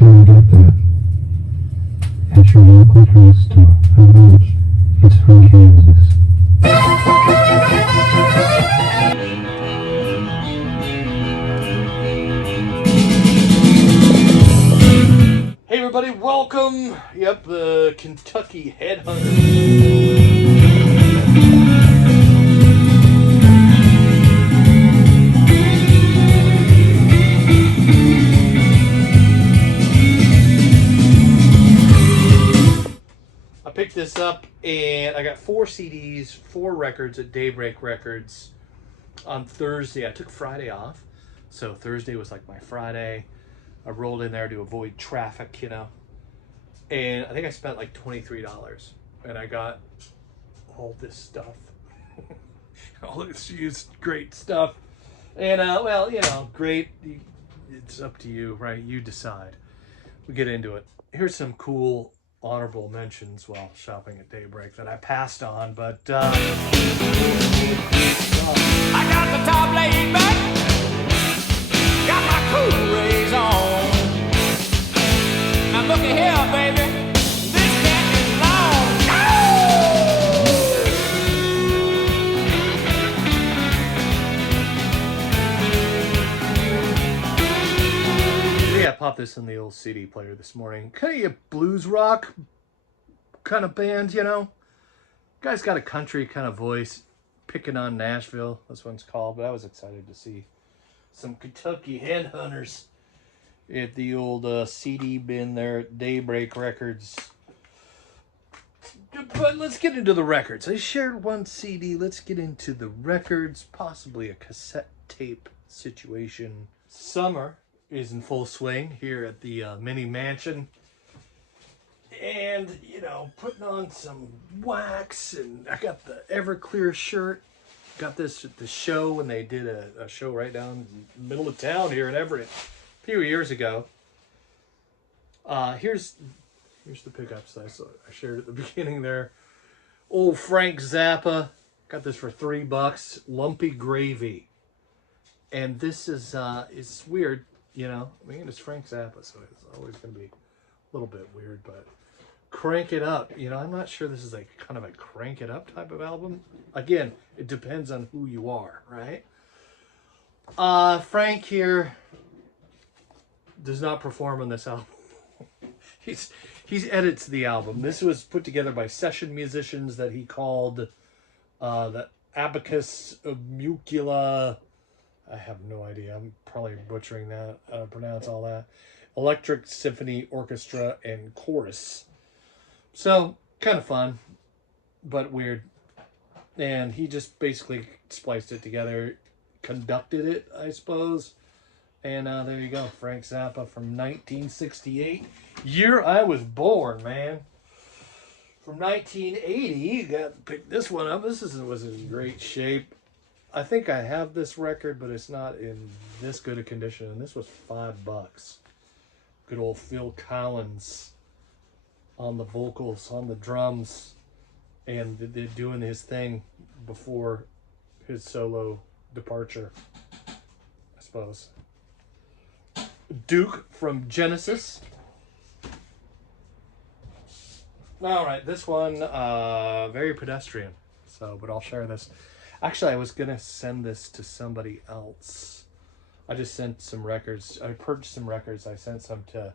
can you get that? At your local drugstore, a village. It's from Kansas. Hey everybody, welcome! Yep, the Kentucky Headhunter. I picked this up and I got 4 CDs, 4 records at Daybreak Records on Thursday. I took Friday off, so Thursday was like my Friday. I rolled in there to avoid traffic, you know. And I think I spent like $23. And I got all this stuff. All this used great stuff. And, well, you know, great. It's up to you, right? You decide. We get into it. Here's some cool honorable mentions while shopping at Daybreak that I passed on, but... I got the top laid back. Got my cool rays on. Now look at here, baby. This can't be long. Yeah, I popped this in the old CD player this morning. Kind of a blues rock kind of band, you know. Guy's got a country kind of voice. Picking on Nashville, this one's called. But I was excited to see some Kentucky Headhunters at the old CD bin there at Daybreak Records. But let's get into the records. I shared one CD. Let's get into the records. Possibly a cassette tape situation. Summer is in full swing here at the mini mansion. And, you know, putting on some wax. And I got the Everclear shirt. Got this at the show when they did a show right down in the middle of town here in Everett a few years ago. Here's the pickups I shared at the beginning there. Old Frank Zappa. Got this for $3. Lumpy Gravy. And this is it's weird, you know. I mean, it's Frank Zappa, so it's always going to be a little bit weird, but Crank It Up. You know, I'm not sure this is like kind of a crank it up type of album. Again, it depends on who you are, right? Frank here does not perform on this album. He's edits the album. This was put together by session musicians that he called the Abacus Mucula. I have no idea. I'm probably butchering that. I don't pronounce all that. Electric Symphony Orchestra and Chorus. So, kind of fun, but weird. And he just basically spliced it together, conducted it, I suppose. And there you go, Frank Zappa from 1968. Year I was born, man. From 1980, got to pick this one up. This was in great shape. I think I have this record, but it's not in this good a condition. And this was $5. Good old Phil Collins on the vocals, on the drums, and they're doing his thing before his solo departure, I suppose. Duke from Genesis. All right, this one, very pedestrian. So, but I'll share this. Actually, I was gonna send this to somebody else. I just sent some records. I purchased some records. I sent some to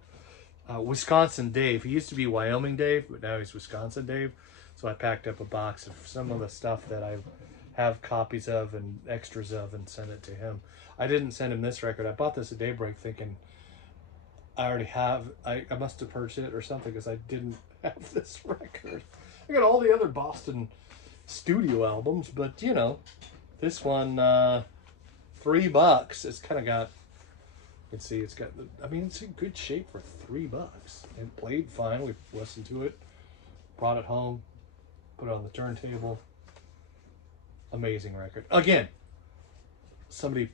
Wisconsin Dave. He used to be Wyoming Dave, but now he's Wisconsin Dave. So I packed up a box of some of the stuff that I have copies of and extras of and sent it to him. I didn't send him this record. I bought this at Daybreak thinking I already have. I must have purchased it or something because I didn't have this record. I got all the other Boston studio albums, but you know, this one, $3. It's kind of got, you can see it's got, I mean, it's in good shape for $3. It played fine. We listened to it, brought it home, put it on the turntable. Amazing record. Again, somebody,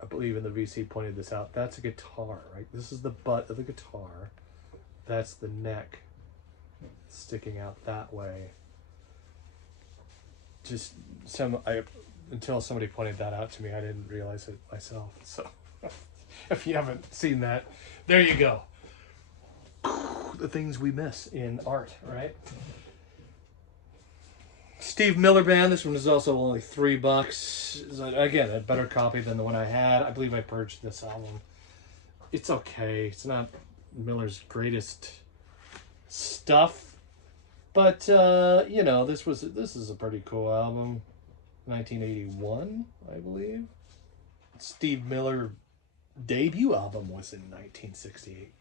I believe in the VC, pointed this out. That's a guitar, right? This is the butt of the guitar. That's the neck sticking out that way. Just until somebody pointed that out to me, I didn't realize it myself. So if you haven't seen that, there you go. the things we miss in art, right? Steve Miller Band. This one is also only $3. Again, a better copy than the one I had. I believe I purged this album. It's okay. It's not Miller's greatest stuff, but you know, this is a pretty cool album. 1981, I believe. Steve Miller debut album was in 1968.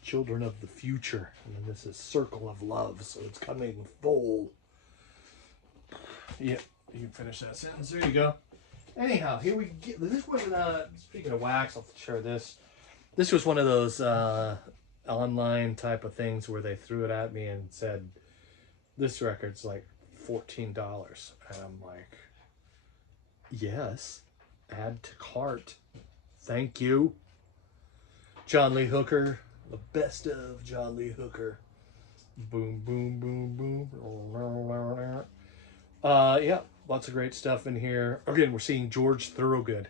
Children of the Future, and then this is Circle of Love, so it's coming full. Yep, you can finish that sentence. There you go. Anyhow, here we get this one. Speaking of wax, I'll share this. This was one of those online type of things where they threw it at me and said, "This record's like $14," and I'm like, "Yes, add to cart, thank you." John Lee Hooker, the best of John Lee Hooker. Boom, boom, boom, boom. Yeah, lots of great stuff in here. Again, we're seeing George Thorogood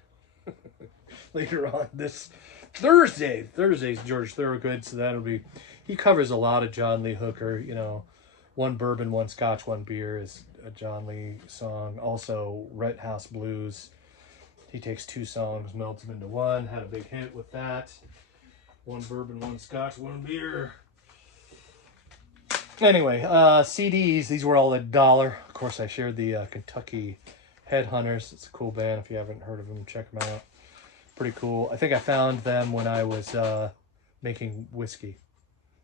later on this Thursday. Thursday's George Thorogood, so that'll be, he covers a lot of John Lee Hooker. You know, One Bourbon, One Scotch, One Beer is a John Lee song. Also, Red House Blues. He takes two songs, melts them into one. Had a big hit with that. One Bourbon, One Scotch, One Beer. Anyway, CDs, these were all $1. Of course, I shared the Kentucky Headhunters. It's a cool band. If you haven't heard of them, check them out. Pretty cool. I think I found them when I was making whiskey.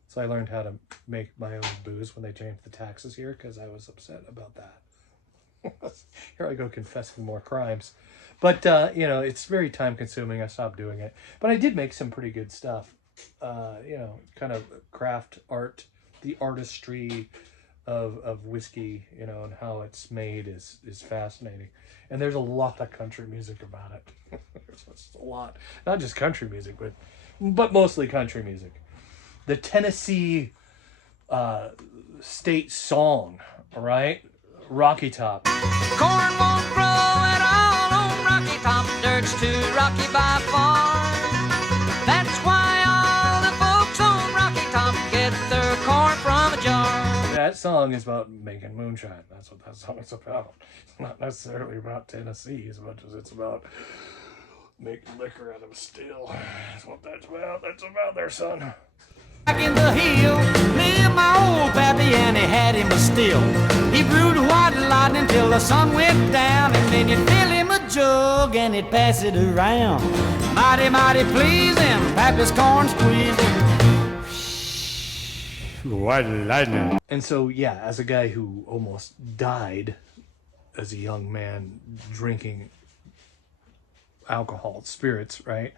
So I learned how to make my own booze when they changed the taxes here, because I was upset about that. Here I go confessing more crimes. But, you know, it's very time consuming. I stopped doing it. But I did make some pretty good stuff. You know, kind of craft art. The artistry of whiskey, you know, and how it's made is fascinating. And there's a lot of country music about it. There's a lot. Not just country music, but mostly country music. The Tennessee state song, all right? Rocky Top. Corn won't grow at all on Rocky Top. Dirt's too rocky by far. That's why all the folks on Rocky Top get their corn from a jar. That song is about making moonshine. That's what that song is about. It's not necessarily about Tennessee as much as it's about making liquor out of a still. That's what that's about. That's about there, son. Back in the hill, lived my old pappy, and he had him a still. He brewed white lightning till the sun went down, and then you'd fill him a jug and he'd pass it around. Mighty, mighty pleasing, pappy's corn squeezing. White lightning. And so, yeah, as a guy who almost died as a young man drinking alcohol, spirits, right?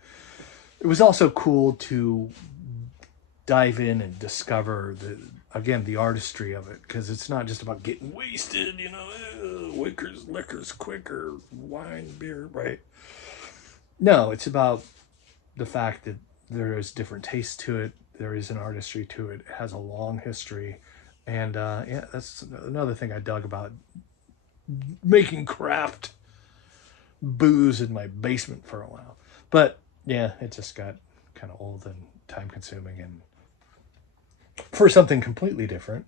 It was also cool to dive in and discover the artistry of it, because it's not just about getting wasted, you know, liquor's quicker, wine, beer, right? No, it's about the fact that there is different tastes to it. There is an artistry to it. It has a long history. And yeah, that's another thing I dug about making craft booze in my basement for a while. But yeah, it just got kind of old and time consuming. And for something completely different,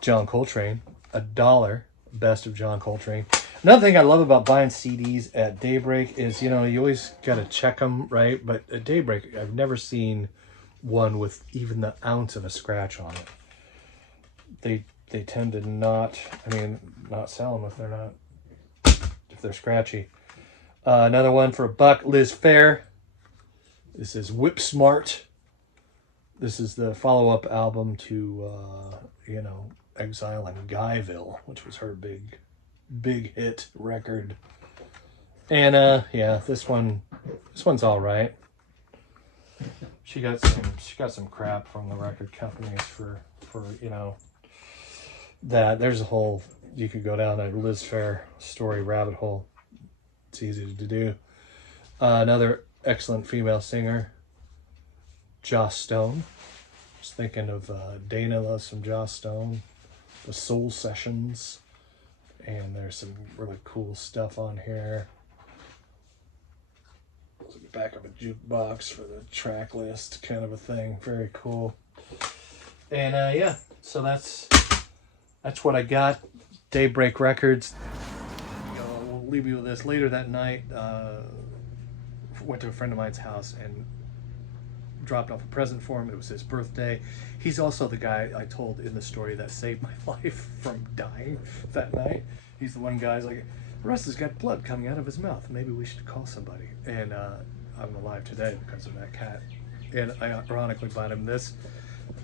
John Coltrane, $1, best of John Coltrane. Another thing I love about buying CDs at Daybreak is, you know, you always got to check them, right? But at Daybreak, I've never seen one with even the ounce of a scratch on it. They tend to not sell them if they're scratchy. Another one for $1, Liz Phair. This is Whip Smart. This is the follow-up album to, you know, Exile in Guyville, which was her big hit record. And yeah, this one's all right. She got some crap from the record companies for you know that. There's a whole, you could go down a Liz Phair story rabbit hole. It's easy to do. Another excellent female singer, Joss Stone. Just thinking of Dana loves some Joss Stone. The Soul Sessions. And there's some really cool stuff on here. It's like the back of a jukebox for the track list kind of a thing. Very cool. And yeah, so that's what I got. Daybreak Records. We'll leave you with this. Later that night, went to a friend of mine's house and dropped off a present for him. It was his birthday. He's also the guy I told in the story that saved my life from dying that night. He's the one guy's like, Russ has got blood coming out of his mouth. Maybe we should call somebody. And I'm alive today because of that cat. And I ironically bought him this.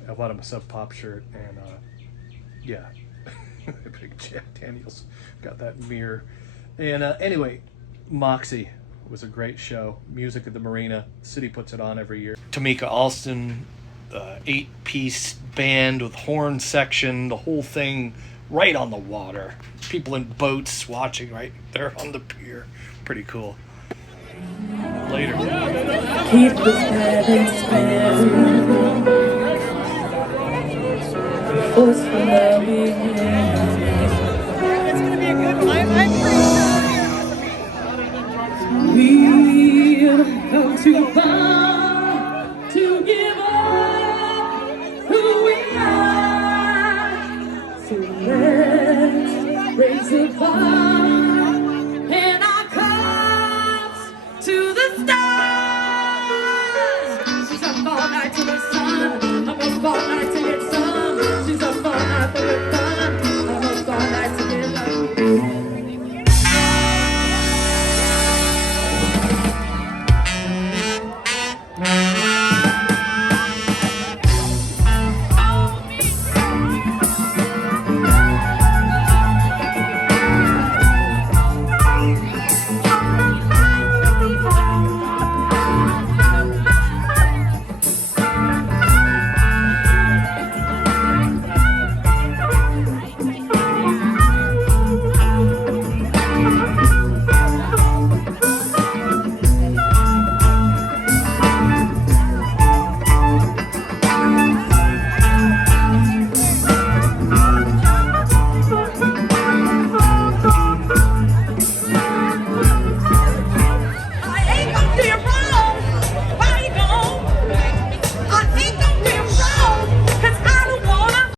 I bought him a Sub Pop shirt, and yeah, big Jack Daniels. Got that mirror. And anyway, Moxie was a great show. Music at the Marina. The city puts it on every year. Tamika Alston, 8-piece band with horn section, the whole thing right on the water. People in boats watching right there on the pier. Pretty cool. Later. Keep the force from loving. It's going to be a good one. I'm pretty sure. We've come too far to give up who we are. So let's raise the bar and our cups to the stars. Some fall night to the sun, I must fall night.